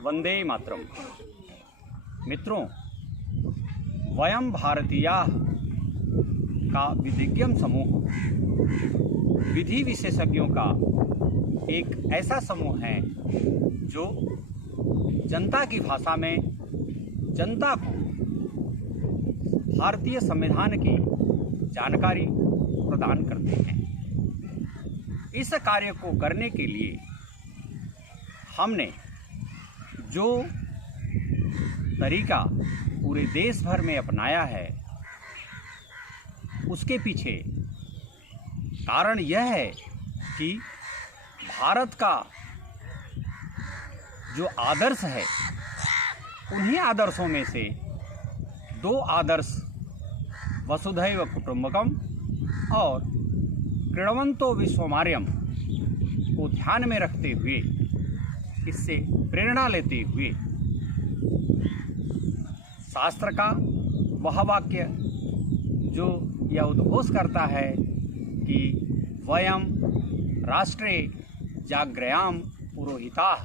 वंदे मातरम। मित्रों, वयम भारतीयाः का विधिज्ञ समूह विधि विशेषज्ञों का एक ऐसा समूह है जो जनता की भाषा में जनता को भारतीय संविधान की जानकारी प्रदान करते हैं। इस कार्य को करने के लिए हमने जो तरीका पूरे देश भर में अपनाया है, उसके पीछे कारण यह है कि भारत का जो आदर्श है, उन्हीं आदर्शों में से दो आदर्श वसुधैव कुटुंबकम और क्रीडवंतो विश्वमार्यम को ध्यान में रखते हुए, इससे प्रेरणा लेते हुए शास्त्र का वह वाक्य जो यह उद्घोष करता है कि वयम राष्ट्रे जाग्रयाम पुरोहिताः,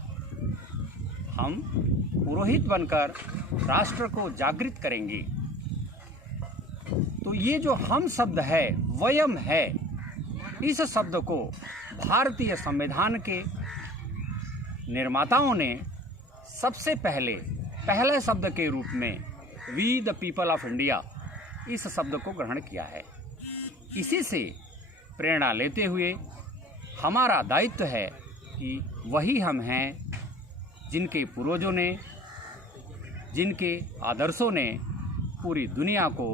हम पुरोहित बनकर राष्ट्र को जागृत करेंगे। तो ये जो हम शब्द है, वयम है, इस शब्द को भारतीय संविधान के निर्माताओं ने सबसे पहले शब्द के रूप में we the people of India, इस शब्द को ग्रहण किया है। इसी से प्रेरणा लेते हुए हमारा दायित्व है कि वही हम हैं जिनके पूर्वजों ने, जिनके आदर्शों ने पूरी दुनिया को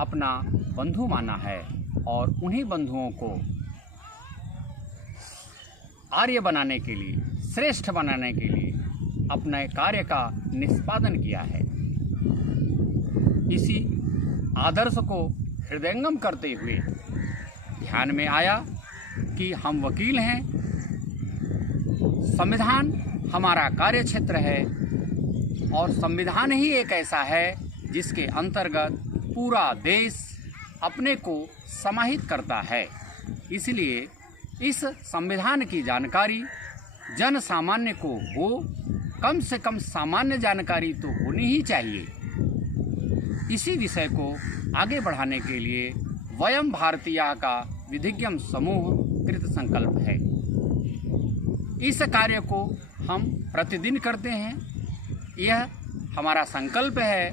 अपना बंधु माना है और उन्हीं बंधुओं को आर्य बनाने के लिए, श्रेष्ठ बनाने के लिए अपने कार्य का निष्पादन किया है। इसी आदर्श को हृदयंगम करते हुए ध्यान में आया कि हम वकील हैं, संविधान हमारा कार्य क्षेत्र है और संविधान ही एक ऐसा है जिसके अंतर्गत पूरा देश अपने को समाहित करता है। इसलिए इस संविधान की जानकारी जन सामान्य को हो, कम से कम सामान्य जानकारी तो होनी ही चाहिए। इसी विषय को आगे बढ़ाने के लिए वयम भारतीयाः का विधिज्ञ समूह कृत संकल्प है। इस कार्य को हम प्रतिदिन करते हैं। यह हमारा संकल्प है,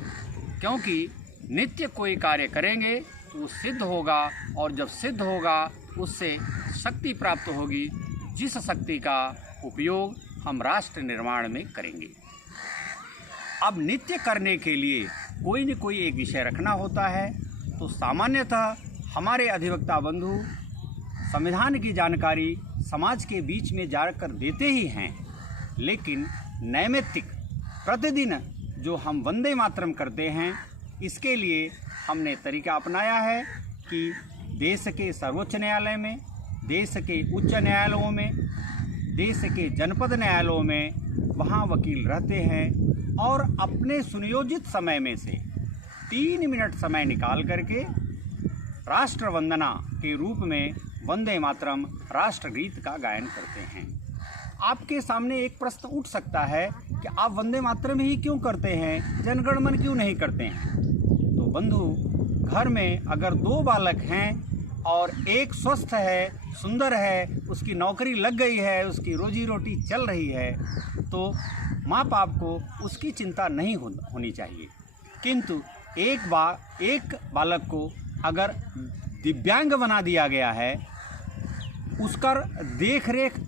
क्योंकि नित्य कोई कार्य करेंगे तो सिद्ध होगा, और जब सिद्ध होगा उससे शक्ति प्राप्त होगी, जिस शक्ति का उपयोग हम राष्ट्र निर्माण में करेंगे। अब नित्य करने के लिए कोई न कोई एक विषय रखना होता है, तो सामान्यतः हमारे अधिवक्ता बंधु संविधान की जानकारी समाज के बीच में जाकर देते ही हैं, लेकिन नैमित्तिक प्रतिदिन जो हम वंदे मातरम करते हैं, इसके लिए हमने तरीका अपनाया है कि देश के सर्वोच्च न्यायालय में, देश के उच्च न्यायालयों में, देश के जनपद न्यायालयों में वहाँ वकील रहते हैं और अपने सुनियोजित समय में से 3 मिनट समय निकाल करके राष्ट्र वंदना के रूप में वंदे मातरम राष्ट्रगीत का गायन करते हैं। आपके सामने एक प्रश्न उठ सकता है कि आप वंदे मातरम ही क्यों करते हैं, जनगण मन क्यों नहीं करते हैं? तो बंधु, घर में अगर 2 बालक हैं और एक स्वस्थ है, सुंदर है, उसकी नौकरी लग गई है, उसकी रोजी रोटी चल रही है, तो माँ बाप को उसकी चिंता नहीं होनी चाहिए। किंतु एक बालक को अगर दिव्यांग बना दिया गया है, उसका देख रेख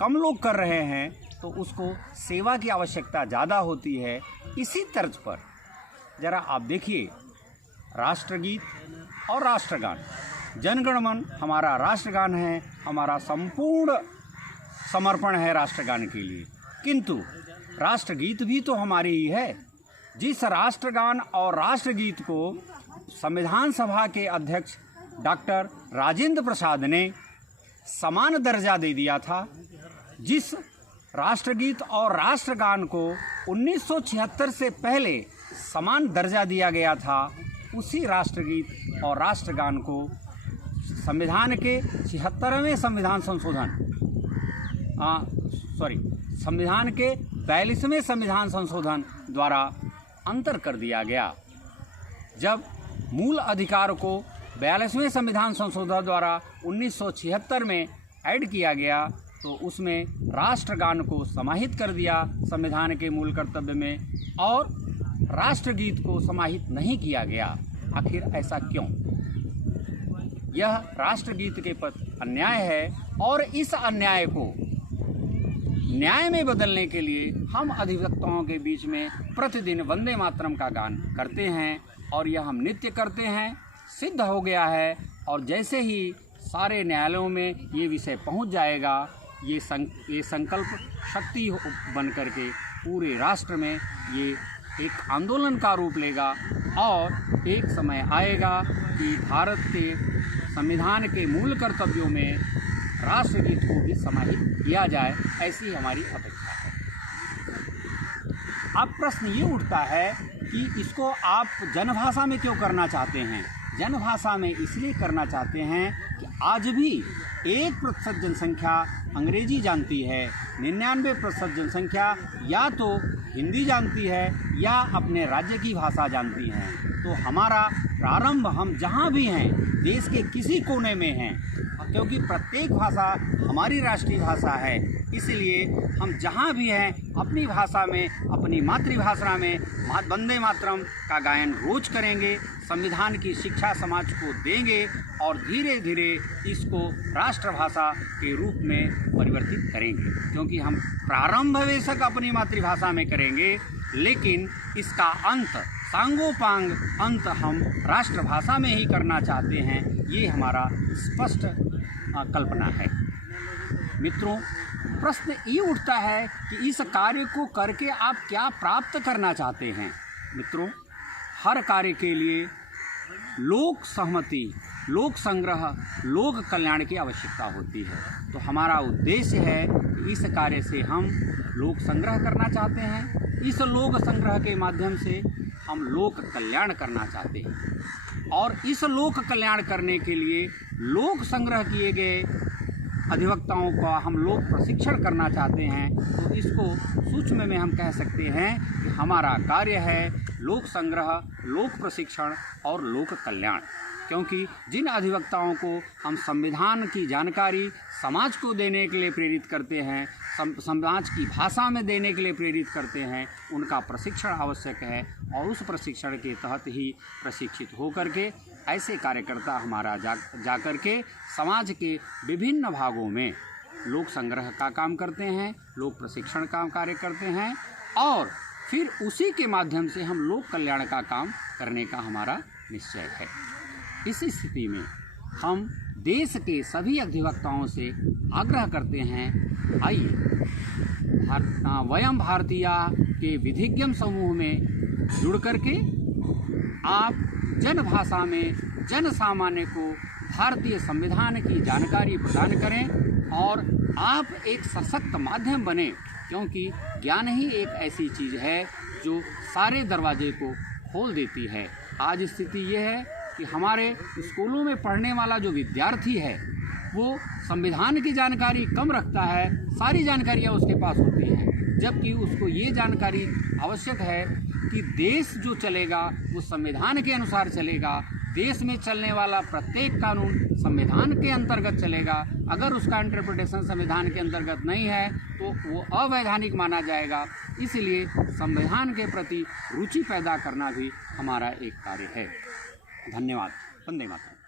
कम लोग कर रहे हैं, तो उसको सेवा की आवश्यकता ज़्यादा होती है। इसी तर्ज पर ज़रा आप देखिए, राष्ट्रगीत और राष्ट्रगान, जनगण मन हमारा राष्ट्रगान है, हमारा संपूर्ण समर्पण है राष्ट्रगान के लिए। किंतु राष्ट्रगीत भी तो हमारी ही है। जिस राष्ट्रगान और राष्ट्रगीत को संविधान सभा के अध्यक्ष डॉक्टर राजेंद्र प्रसाद ने समान दर्जा दे दिया था, जिस राष्ट्रगीत और राष्ट्रगान को 1976 से पहले समान दर्जा दिया गया था, उसी राष्ट्रगीत और राष्ट्रगान को संविधान के 76वें संविधान संशोधन संविधान के 42वें संविधान संशोधन द्वारा अंतर कर दिया गया। जब मूल अधिकार को 42वें संविधान संशोधन द्वारा 1976 में ऐड किया गया तो उसमें राष्ट्रगान को समाहित कर दिया संविधान के मूल कर्तव्य में, और राष्ट्रगीत को समाहित नहीं किया गया। आखिर ऐसा क्यों? यह राष्ट्रगीत के प्रति अन्याय है, और इस अन्याय को न्याय में बदलने के लिए हम अधिवक्ताओं के बीच में प्रतिदिन वंदे मातरम का गान करते हैं, और यह हम नित्य करते हैं, सिद्ध हो गया है। और जैसे ही सारे न्यायालयों में ये विषय पहुंच जाएगा, ये संकल्प शक्ति बन करके पूरे राष्ट्र में ये एक आंदोलन का रूप लेगा, और एक समय आएगा कि भारत के संविधान के मूल कर्तव्यों में राष्ट्रगीत को भी समाहित किया जाए, ऐसी हमारी अपेक्षा है। अब प्रश्न ये उठता है कि इसको आप जनभाषा में क्यों करना चाहते हैं? जनभाषा में इसलिए करना चाहते हैं कि आज भी 1% जनसंख्या अंग्रेजी जानती है, 99% जनसंख्या या तो हिंदी जानती है या अपने राज्य की भाषा जानती हैं। तो हमारा प्रारंभ हम जहाँ भी हैं, देश के किसी कोने में हैं, क्योंकि प्रत्येक भाषा हमारी राष्ट्रीय भाषा है, इसलिए हम जहाँ भी हैं अपनी भाषा में, अपनी मातृभाषा में वंदे मातरम का गायन रोज करेंगे, संविधान की शिक्षा समाज को देंगे, और धीरे धीरे इसको राष्ट्रभाषा के रूप में परिवर्तित करेंगे। क्योंकि हम प्रारंभ बेशक अपनी मातृभाषा में करेंगे, लेकिन इसका अंत, सांगोपांग अंत हम राष्ट्रभाषा में ही करना चाहते हैं। ये हमारा स्पष्ट कल्पना है। मित्रों, प्रश्न ये उठता है कि इस कार्य को करके आप क्या प्राप्त करना चाहते हैं? मित्रों, हर कार्य के लिए लोक सहमति, लोक संग्रह, लोक कल्याण की आवश्यकता होती है। तो हमारा उद्देश्य है कि इस कार्य से हम लोक संग्रह करना चाहते हैं। इस लोक संग्रह के माध्यम से हम लोक कल्याण करना चाहते हैं, और इस लोक कल्याण करने के लिए लोक संग्रह किए गए अधिवक्ताओं का हम लोक प्रशिक्षण करना चाहते हैं। तो इसको सूक्ष्म में हम कह सकते हैं कि हमारा कार्य है लोक संग्रह, लोक प्रशिक्षण और लोक कल्याण। क्योंकि जिन अधिवक्ताओं को हम संविधान की जानकारी समाज को देने के लिए प्रेरित करते हैं, समाज की भाषा में देने के लिए प्रेरित करते हैं, उनका प्रशिक्षण आवश्यक है, और उस प्रशिक्षण के तहत ही प्रशिक्षित होकर के ऐसे कार्यकर्ता हमारा जा कर के समाज के विभिन्न भागों में लोक संग्रह का काम करते हैं, लोक प्रशिक्षण का कार्य करते हैं, और फिर उसी के माध्यम से हम लोक कल्याण का काम करने का हमारा निश्चय है। इस स्थिति में हम देश के सभी अधिवक्ताओं से आग्रह करते हैं, आइए वयम भारतीय के विधिज्ञ समूह में जुड़ करके आप जनभाषा में जन सामान्य को भारतीय संविधान की जानकारी प्रदान करें, और आप एक सशक्त माध्यम बने। क्योंकि ज्ञान ही एक ऐसी चीज़ है जो सारे दरवाजे को खोल देती है। आज स्थिति ये है कि हमारे स्कूलों में पढ़ने वाला जो विद्यार्थी है वो संविधान की जानकारी कम रखता है, सारी जानकारियाँ उसके पास होती हैं, जबकि उसको ये जानकारी आवश्यक है कि देश जो चलेगा वो संविधान के अनुसार चलेगा। देश में चलने वाला प्रत्येक कानून संविधान के अंतर्गत चलेगा। अगर उसका इंटरप्रिटेशन संविधान के अंतर्गत नहीं है तो वो अवैधानिक माना जाएगा। इसलिए संविधान के प्रति रुचि पैदा करना भी हमारा एक कार्य है। धन्यवाद। वंदे मातरम।